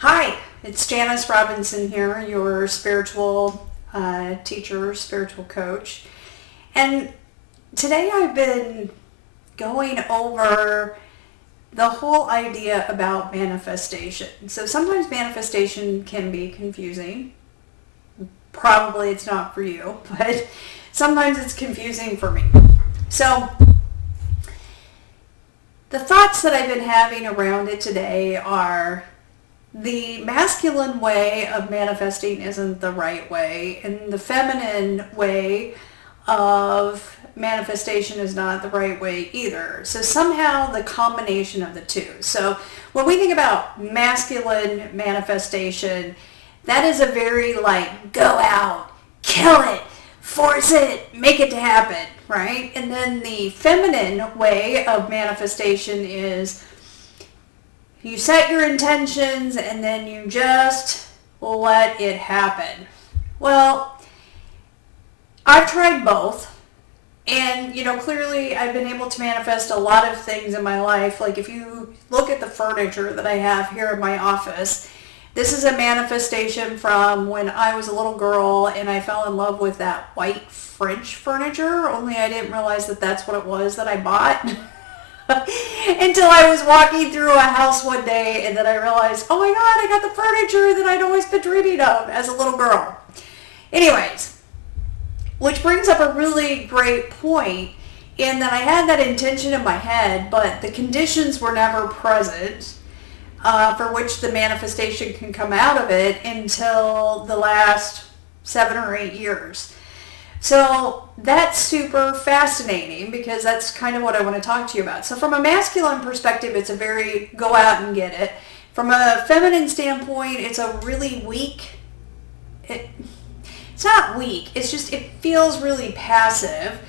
Hi, it's Janice Robinson here, your spiritual teacher, spiritual coach. And today I've been going over the whole idea about manifestation. So sometimes manifestation can be confusing. Probably it's not for you, but sometimes it's confusing for me. So the thoughts that I've been having around it today are the masculine way of manifesting isn't the right way, and the feminine way of manifestation is not the right way either. So somehow the combination of the two. So when we think about masculine manifestation, that is a very like go out, kill it, force it, make it to happen, right? And then the feminine way of manifestation is you set your intentions and then you just let it happen. Well, I've tried both. And, clearly I've been able to manifest a lot of things in my life. Like if you look at the furniture that I have here in my office, this is a manifestation from when I was a little girl and I fell in love with that white French furniture, only I didn't realize that that's what it was that I bought. Until I was walking through a house one day and then I realized, oh my God, I got the furniture that I'd always been dreaming of as a little girl. Anyways, which brings up a really great point in that I had that intention in my head, but the conditions were never present for which the manifestation can come out of it until the last 7 or 8 years. So that's super fascinating because that's kind of what I want to talk to you about. So from a masculine perspective, it's a very go out and get it. From a feminine standpoint, it's a really weak, it's not weak, it's just it feels really passive.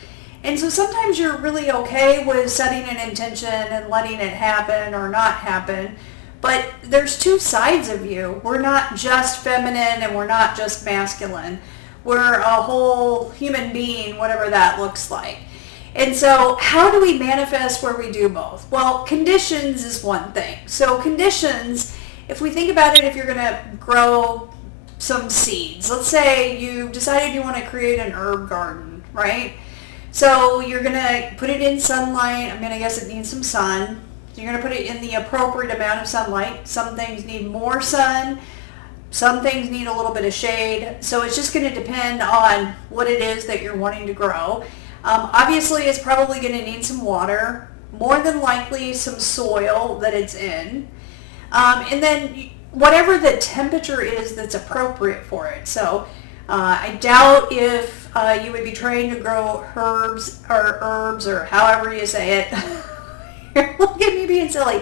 And so sometimes you're really okay with setting an intention and letting it happen or not happen. But there's two sides of you. We're not just feminine and we're not just masculine. We're a whole human being, whatever that looks like. And so how do we manifest where we do both? Well, conditions is one thing. So conditions, if we think about it, if you're going to grow some seeds, let's say you decided you want to create an herb garden, right? So you're going to put it in sunlight. I'm going to guess it needs some sun. You're going to put it in the appropriate amount of sunlight. Some things need more sun. Some things need a little bit of shade, so it's just going to depend on what it is that you're wanting to grow. Obviously, it's probably going to need some water, more than likely some soil that it's in, and then whatever the temperature is that's appropriate for it. So I doubt if you would be trying to grow herbs or however you say it. Look at me being silly.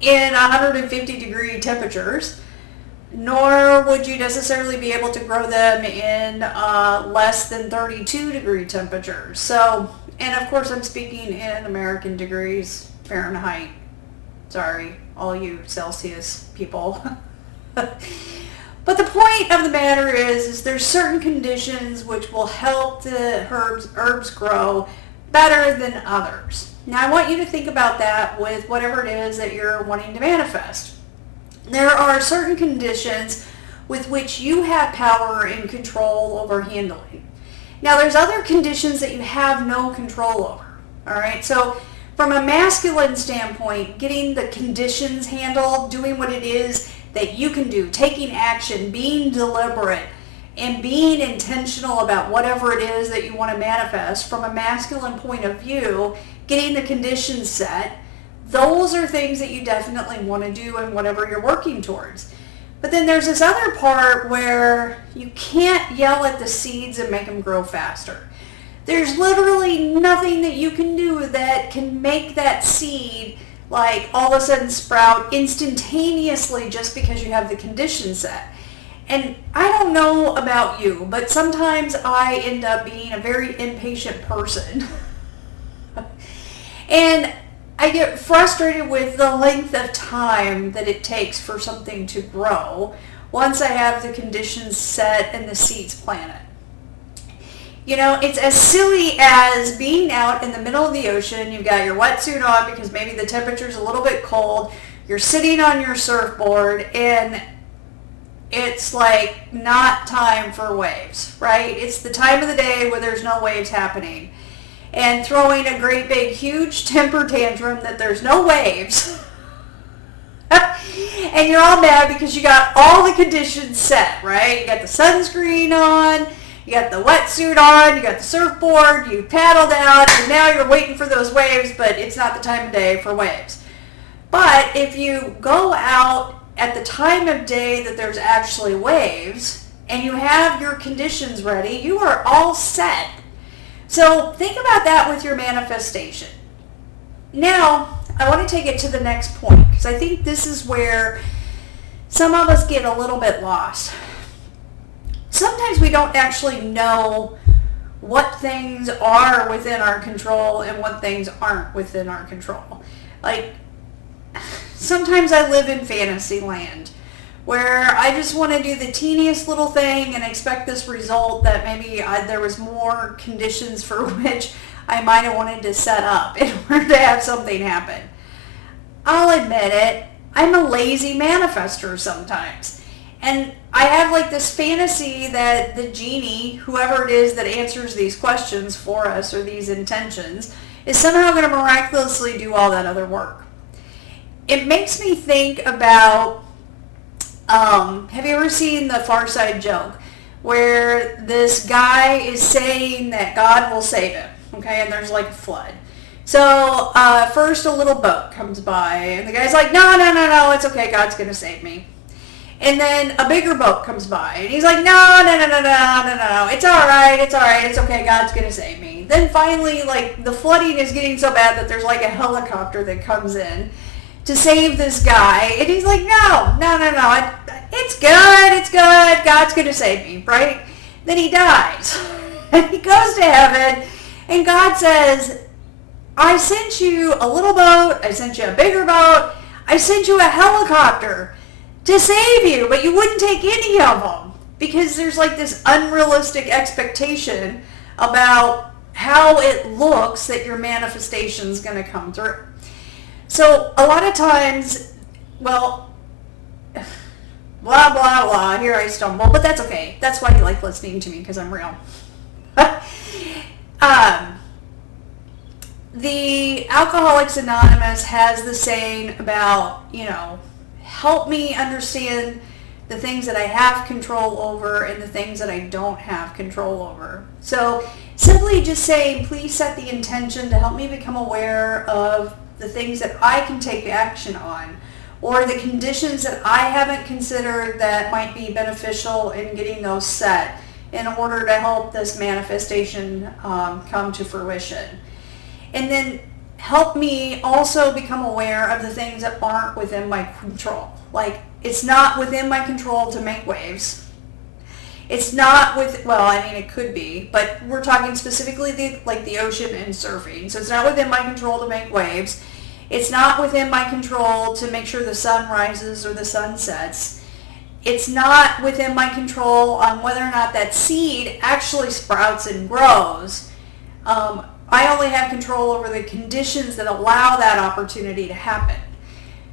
In 150 degree temperatures. Nor would you necessarily be able to grow them in less than 32 degree temperatures. So, and of course I'm speaking in American degrees, Fahrenheit. Sorry, all you Celsius people. But the point of the matter is there's certain conditions which will help the herbs grow better than others. Now I want you to think about that with whatever it is that you're wanting to manifest. There are certain conditions with which you have power and control over handling. Now there's other conditions that you have no control over. All right, so from a masculine standpoint, getting the conditions handled, doing what it is that you can do, taking action, being deliberate, and being intentional about whatever it is that you want to manifest from a masculine point of view, getting the conditions set, those are things that you definitely want to do in whatever you're working towards. But then there's this other part where you can't yell at the seeds and make them grow faster. There's literally nothing that you can do that can make that seed like all of a sudden sprout instantaneously just because you have the conditions set. And I don't know about you, but sometimes I end up being a very impatient person. And I get frustrated with the length of time that it takes for something to grow once I have the conditions set and the seeds planted. You know, it's as silly as being out in the middle of the ocean. You've got your wetsuit on because maybe the temperature's a little bit cold. you're sitting on your surfboard and it's like not time for waves, right? It's the time of the day where there's no waves happening. And throwing a great big huge temper tantrum that there's no waves. And you're all mad because you got all the conditions set, right? You got the sunscreen on, you got the wetsuit on, you got the surfboard, you paddled out, and now you're waiting for those waves, but it's not the time of day for waves. But if you go out at the time of day that there's actually waves and you have your conditions ready, you are all set. So think about that with your manifestation. Now, I want to take it to the next point because I think this is where some of us get a little bit lost. Sometimes we don't actually know what things are within our control and what things aren't within our control. Like, sometimes I live in fantasy land where I just want to do the teeniest little thing and expect this result that maybe there was more conditions for which I might have wanted to set up in order to have something happen. I'll admit it, I'm a lazy manifester sometimes. And I have like this fantasy that the genie, whoever it is that answers these questions for us or these intentions, is somehow going to miraculously do all that other work. It makes me think about, have you ever seen the Far Side joke where this guy is saying that God will save him, okay, and there's like a flood. So first a little boat comes by and the guy's like, no, it's okay, God's going to save me. And then a bigger boat comes by and he's like, no, it's all right, it's okay, God's going to save me. Then finally, like, the flooding is getting so bad that there's like a helicopter that comes in to save this guy, and he's like, no, it's good, God's going to save me, right? Then he dies, and he goes to heaven, and God says, I sent you a little boat, I sent you a bigger boat, I sent you a helicopter to save you, but you wouldn't take any of them, because there's like this unrealistic expectation about how it looks that your manifestation's going to come through. So a lot of times, well, blah, blah, blah, here I stumble, but that's okay. That's why you like listening to me, because I'm real. The Alcoholics Anonymous has the saying about, help me understand the things that I have control over and the things that I don't have control over. So simply just saying, please set the intention to help me become aware of the things that I can take action on, or the conditions that I haven't considered that might be beneficial in getting those set in order to help this manifestation come to fruition. And then help me also become aware of the things that aren't within my control. Like, it's not within my control to make waves. It's not it could be, but we're talking specifically the ocean and surfing. So it's not within my control to make waves. It's not within my control to make sure the sun rises or the sun sets. It's not within my control on whether or not that seed actually sprouts and grows. I only have control over the conditions that allow that opportunity to happen.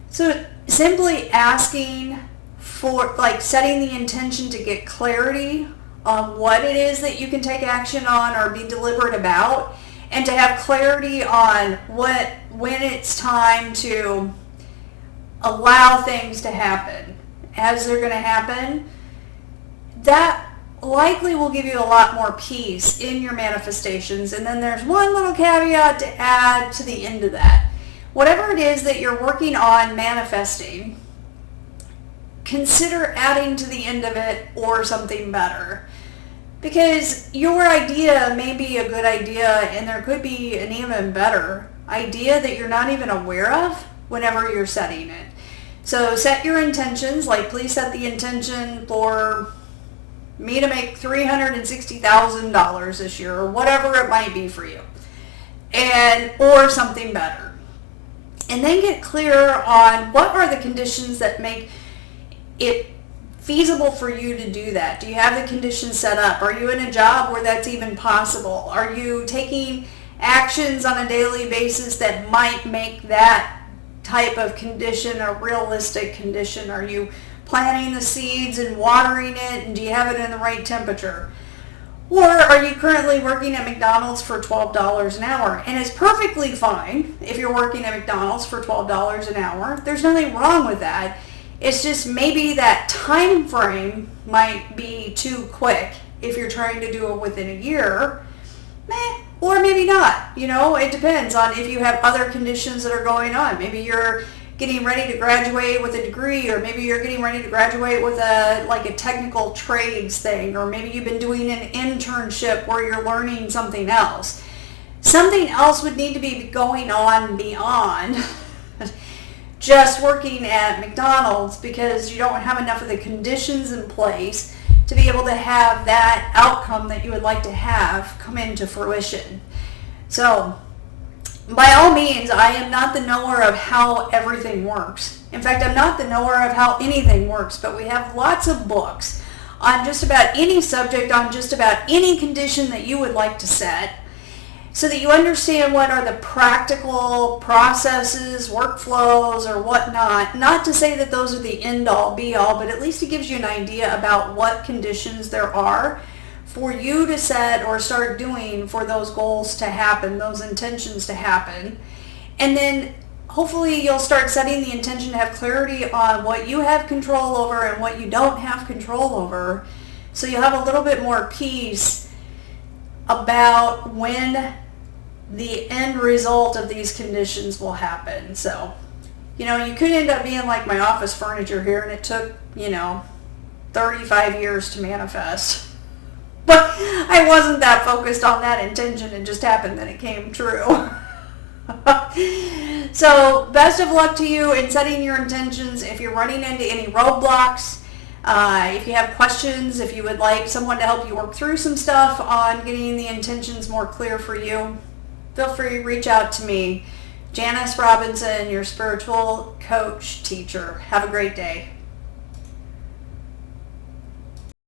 So simply asking for, setting the intention to get clarity on what it is that you can take action on or be deliberate about, and to have clarity on when it's time to allow things to happen as they're going to happen, that likely will give you a lot more peace in your manifestations. And then there's one little caveat to add to the end of that. Whatever it is that you're working on manifesting, consider adding to the end of it or something better. Because your idea may be a good idea, and there could be an even better idea that you're not even aware of whenever you're setting it. So set your intentions, please set the intention for me to make $360,000 this year, or whatever it might be for you, or something better. And then get clear on what are the conditions that make it feasible for you to do that. Do you have the conditions set up? Are you in a job where that's even possible? Are you taking actions on a daily basis that might make that type of condition a realistic condition? Are you planting the seeds and watering it, and do you have it in the right temperature? Or are you currently working at McDonald's for $12 an hour? And it's perfectly fine if you're working at McDonald's for $12 an hour. There's nothing wrong with that. It's just maybe that time frame might be too quick if you're trying to do it within a year. Or maybe not. It depends on if you have other conditions that are going on. Maybe you're getting ready to graduate with a degree, or maybe you're getting ready to graduate with a technical trades thing, or maybe you've been doing an internship where you're learning something else. Something else would need to be going on beyond just working at McDonald's, because you don't have enough of the conditions in place to be able to have that outcome that you would like to have come into fruition. So, by all means, I am not the knower of how everything works. In fact, I'm not the knower of how anything works, but we have lots of books on just about any subject, on just about any condition that you would like to set, so that you understand what are the practical processes, workflows, or whatnot. Not to say that those are the end-all, be-all, but at least it gives you an idea about what conditions there are for you to set or start doing for those goals to happen, those intentions to happen. And then hopefully you'll start setting the intention to have clarity on what you have control over and what you don't have control over. So you'll have a little bit more peace about when the end result of these conditions will happen. So, you could end up being like my office furniture here, and it took, 35 years to manifest. But I wasn't that focused on that intention. It just happened that it came true. So best of luck to you in setting your intentions. If you're running into any roadblocks, if you have questions, if you would like someone to help you work through some stuff on getting the intentions more clear for you, feel free to reach out to me. Janice Robinson, your spiritual coach, teacher. Have a great day.